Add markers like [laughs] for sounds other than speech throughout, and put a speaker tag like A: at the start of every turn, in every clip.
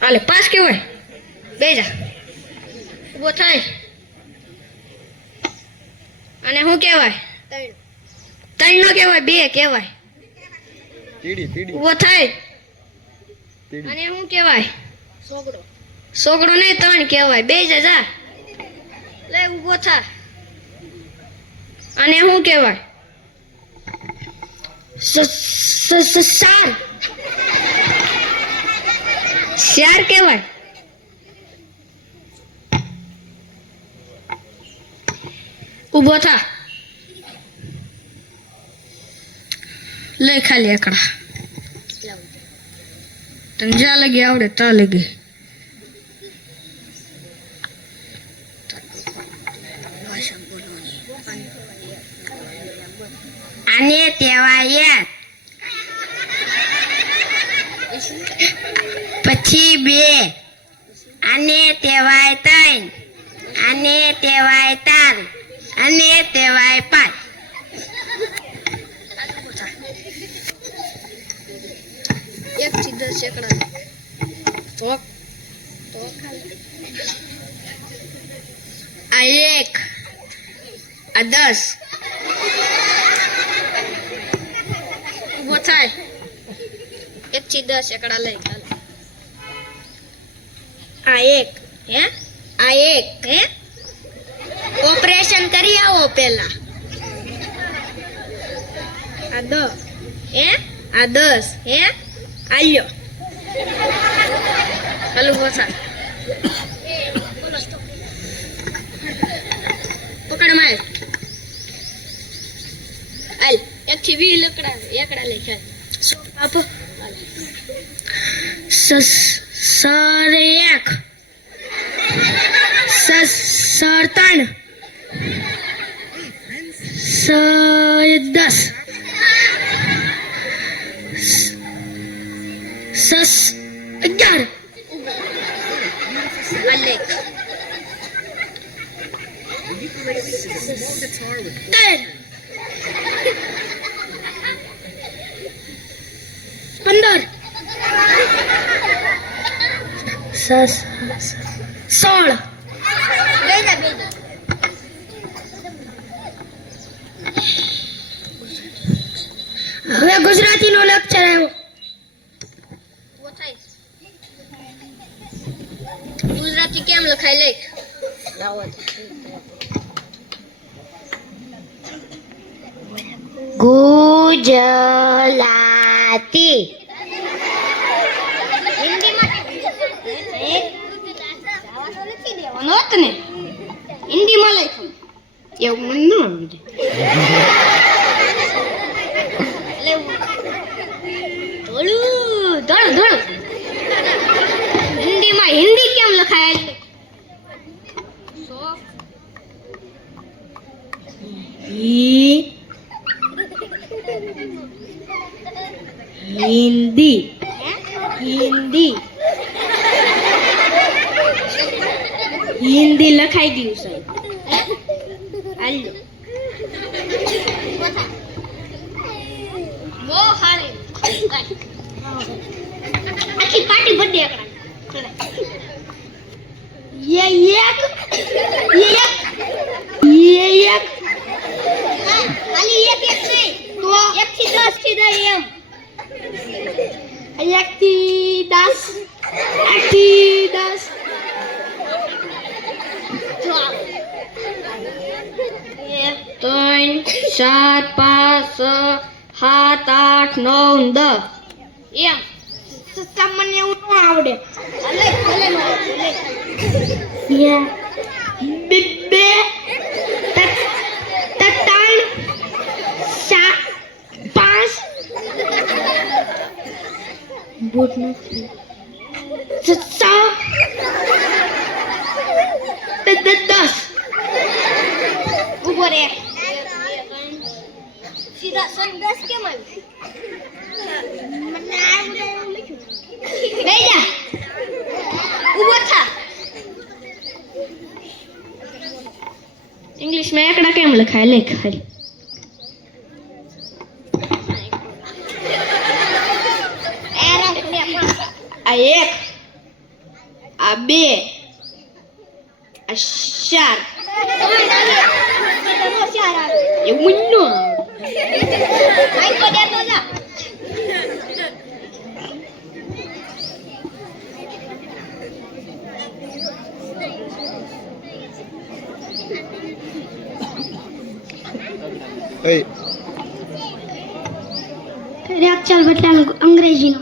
A: હાલે પાસ કેવાય બે જા. ઊભો થાય. અને શું કહેવાય? ત્રણ. નો કહેવાય બે કહેવાય. ઊભો થાય. અને શું કહેવાય? સોગડો. સોગડો નહીં ત્રણ કહેવાય. બે જા જા. લે ઊભો થા. અને શું કહેવાય? સાર. શાર કહેવાય. ઊભો થા. લે ખાલી એકડા તને જ્યાં લગી આવડે ત્યાં લગી. આને કહેવાય પછી બે. આને તેવાય ત્રણ. આને તેવાય ચાર. અને તેવાય પાંચ. એક દસ એકડા. આ એક. આ દસ. ઊભો થાય. એક થી શેકડા લઈ આ એક હે? આ એક હે? ઓપરેશન કરી આવો પેલા આ દો હે? આ દસ હે? આલ્યો. ચાલુ બોસા પકડ માલ આલ એક થી વી લકડા એકડા લઈ ચાલ આપો સસ. સર એક સસ સર ત્રણ સ દસ સસ અગિયાર અલેખ તેર પંદર સસ સોળ હવે ગુજરાતી નો લેક્ચર આવ્યો. ગુજરાતી કેમ લખાય લઈ ગુજરાતી እንዲህ ማለት ነው። ያው ምን ነው እንግዲህ હિન્દી લખાઈ ગયું સાહેબ હાલો બહુ સારી આખી પાર્ટી બર્થડે યે એક યે એક યે એક ખાલી એક એક નહીં તો એક થી દસથી દઈ એમ એક થી દસ એક થી દસ જો આવો. એક ત્રણ ચાર પાંચ સાત આઠ નવ દસ. એમ. મને એવું ન આવડે. બે ત્રણ ચાર પાંચ. બૂટ નથી છ- છ દ- દ- દસ ઊભો રે સીધા સન દસ કેમ આવ્યું મને આવડે એવું લખ્યું બે જા ઊભો થા ઇંગ્લિશમાં લખાય લેખ ખાલી આ એક આ બે આ ચાર. એવું
B: એ.
C: રેપચાલ બદલાનું અંગ્રેજીનો.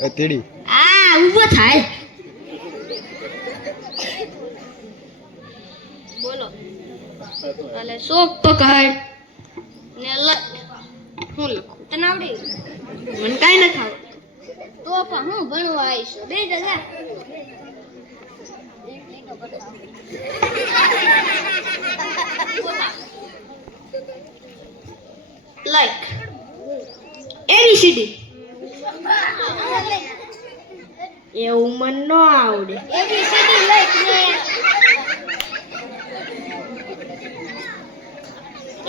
B: એ તેડી.
A: આ ઊભો થાય. બોલો. એટલે શોક તો ને લખ હું લખું તને આવડે મને કાંઈ ન ખાવ તો પણ હું ભણવા આવીશ બે જગા લાઈક એબીસીડી એવું મને ન આવડે.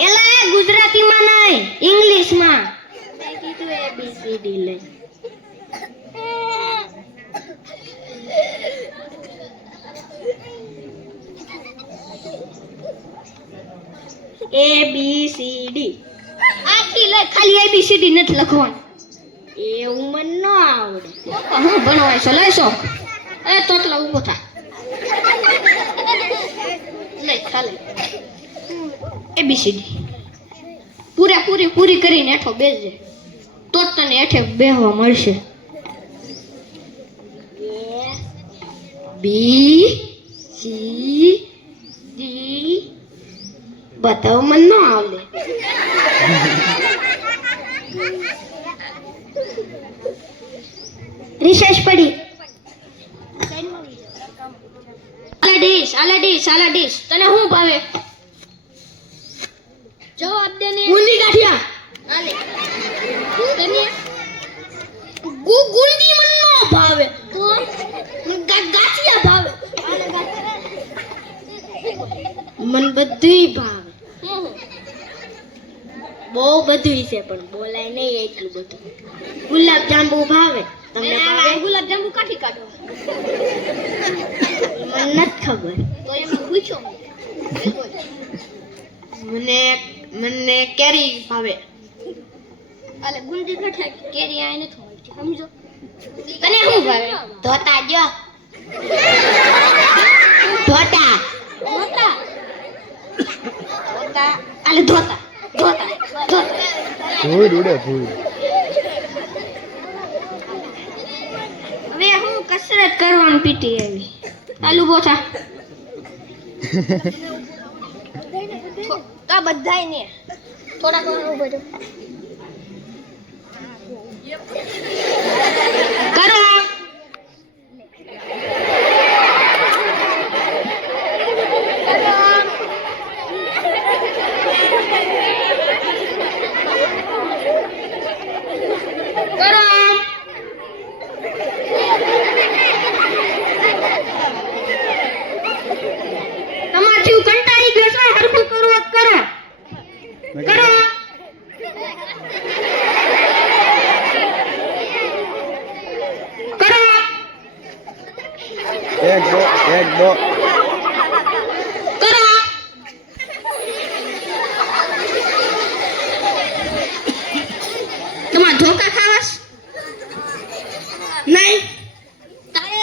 A: એલા ગુજરાતીમાં નહીં ઇંગ્લિશમાં. મેં કીધું લઈ. એ બી સી ડી આખી ખાલી એ બી સી ડી નથી લખવાનું. એવું મને ન આવડે. હું ભણવાય છે? લઈશો એ તોતલા ઊભો થા. લઈ, ખાલી. એબીસીડી પૂરેપૂરી પૂરી કરીને હેઠો બેસજે. તો જ તને હેઠે બેહવા મળશે. B C D. બતાવ, મને ન આવડે.
C: રિસર્ચ પડી.
A: આલા ડીશ આલા ડીશ આલા ડીશ તને શું ભાવે? જવાબ દે ને. ગુંદી ગાંઠિયા. આલે. તને? ગુ ગુંદી મને ન ભાવે. ગાંઠિયા ભાવે. મન બધુંય ભાવે. બહુ બધું છે પણ બોલાય નહીં એટલું બધું. ગુલાબ જાંબુ ભાવે. તમને ગુલાબ જાંબુ કાઢી કાઢો. મને નથી ખબર. તો એમાં પૂછો મને. મને કેરી ભાવે. અલે ગુંદી કઠા કેરી આય નથી હોય સમજો? તને શું ભાવે? ધોતા જો. ધોતા. ધોતા? ધોતા. અલે ધોતા. ધોતા. ધોતા
B: ધૂળ ઉડે ધૂળ
A: હવે હું કસરત કરવાનું પીટી આવી. ચાલુ બોથા કા બધાય ને ઊભો કરો કરો તમારથી હું કંટાળી ગયો છું હરખું કરો કરો
B: મેં
A: કરો
B: કીધું,
A: કરો
B: એક દો એક દો
A: કરો તમારે ધોકા ખાવાસ નહીં તારે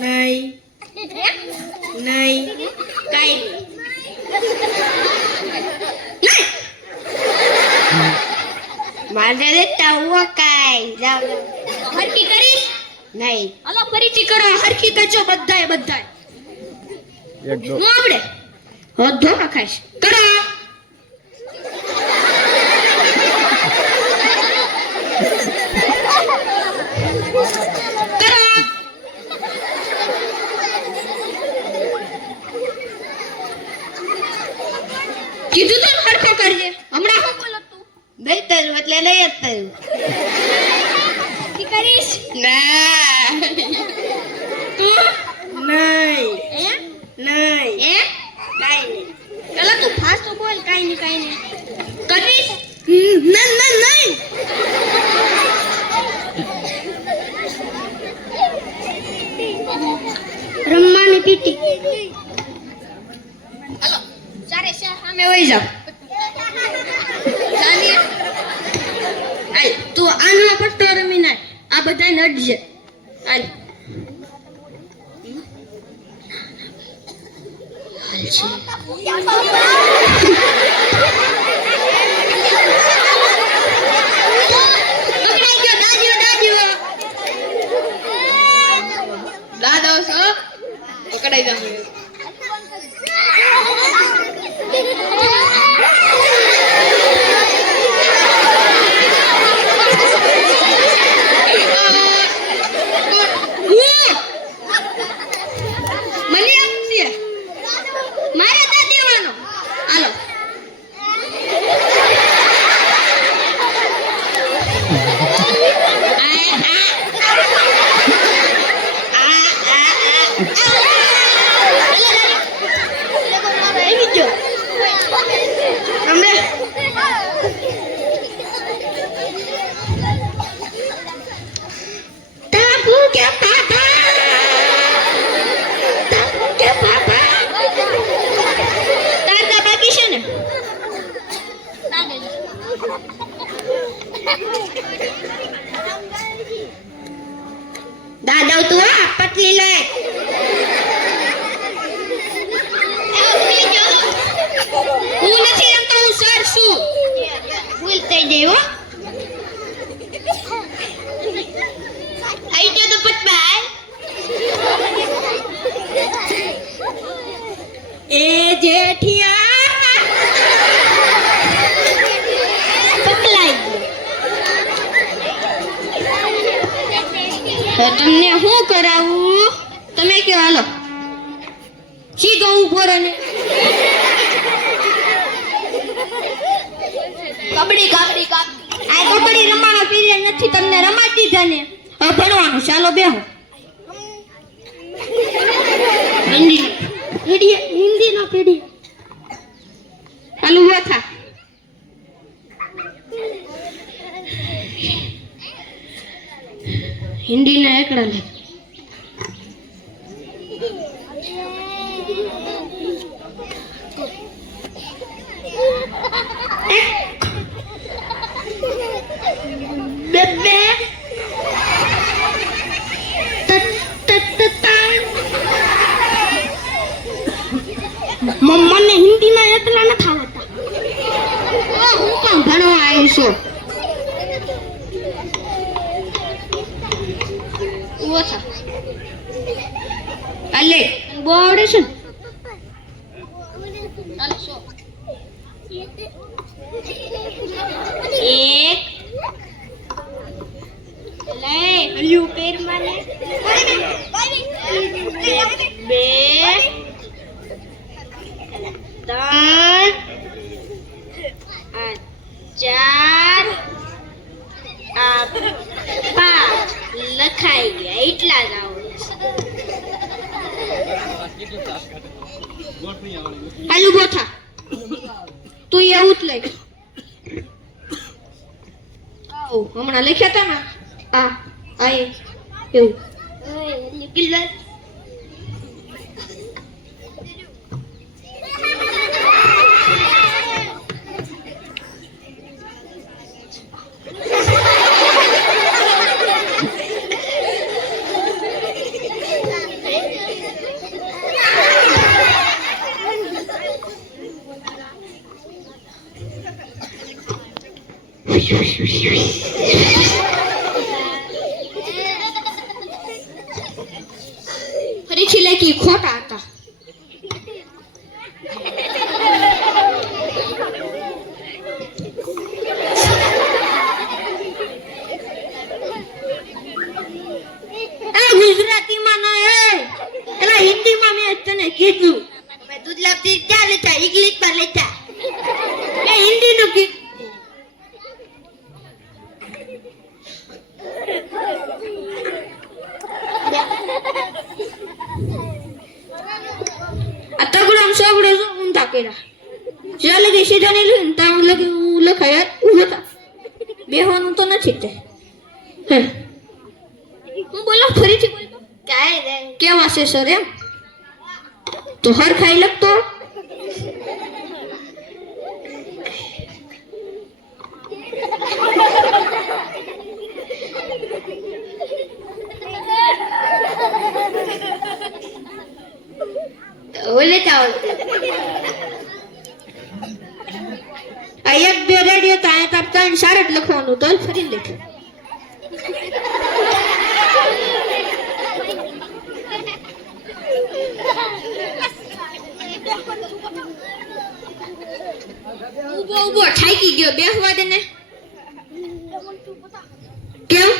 A: નહીં નહીં કાઈ નહીં મારે દેતા હુઆ કાઈ જાવ. હરખી કરીશ? નહીં હલો ફરીથી કરો હરખી કરજો બધાય બધાય.
B: એક દો.
A: હું આવડે? હો ધોકા ખાઈશ. કરો કરો. నేనే చెప్తాను તું ફાસ્ટ બોલ કાઈ નહીં કાઈ નહીં કરીશ ના ના નહીં રમવાની
C: પીટી
A: હલો સારે સામે વહી જાઓ આનો પટ્ટો રમી નાખ આ બધા નડજે હાલ. દાદો છો? પકડાઈ જાવ [laughs] [laughs] Ow! [laughs] સીધો કહું રહે ને. કબડી કબડી કબડી આ કબડ્ડી રમવાનો પીરિયડ નથી, તમને રમાડી દીધા ને. હવે ભણવાનું, ચાલો બેહો. હિન્દી.
C: પીડી હિન્દીનો પીડી
A: ચાલુ ઊભો થા. હિન્દીના એકડા લે.
C: મને હિન્દીના એકલા નથી આવડતા
A: હું પણ ભણવા આવી છું ઊભો થા અલે બહુ છે. એક. લે હલ્યું પેર માને બે. ત્રણ. ચાર. આ પાંચ. લખાઈ ગયા. એટલા જ છે હાલું ગોઠા. તું એવું જ લઈ. હમણાં લખ્યા હતા ને? આ આ એવું. કિલ્લર ફરીથી લખી ખોટા હતા. કીધું. દૂધ દુધલાપથી ક્યાં લેતા? ઇંગ્લિશમાં લેતા એ હિન્દીનું કીધું આ તગડામ સગડે જો ઊંધા કર્યા જ્યાં લગી સીધા નહીં લઈને ત્યાં લગી હું લખાય ઊભો થા બેહવાનું તો નથી તે હે હું બોલો ફરીથી બોલ તો. કેવા છે સર એમ? તો હરખાઈ લખતો? ઓલે એક બે રેડિયો તો અહીંયા તાર ત્રણ જ લખવાનું તો ફરી લખ. ઊભો ઊભો થાકી ગયો. બેસવા દે ને. કેમ?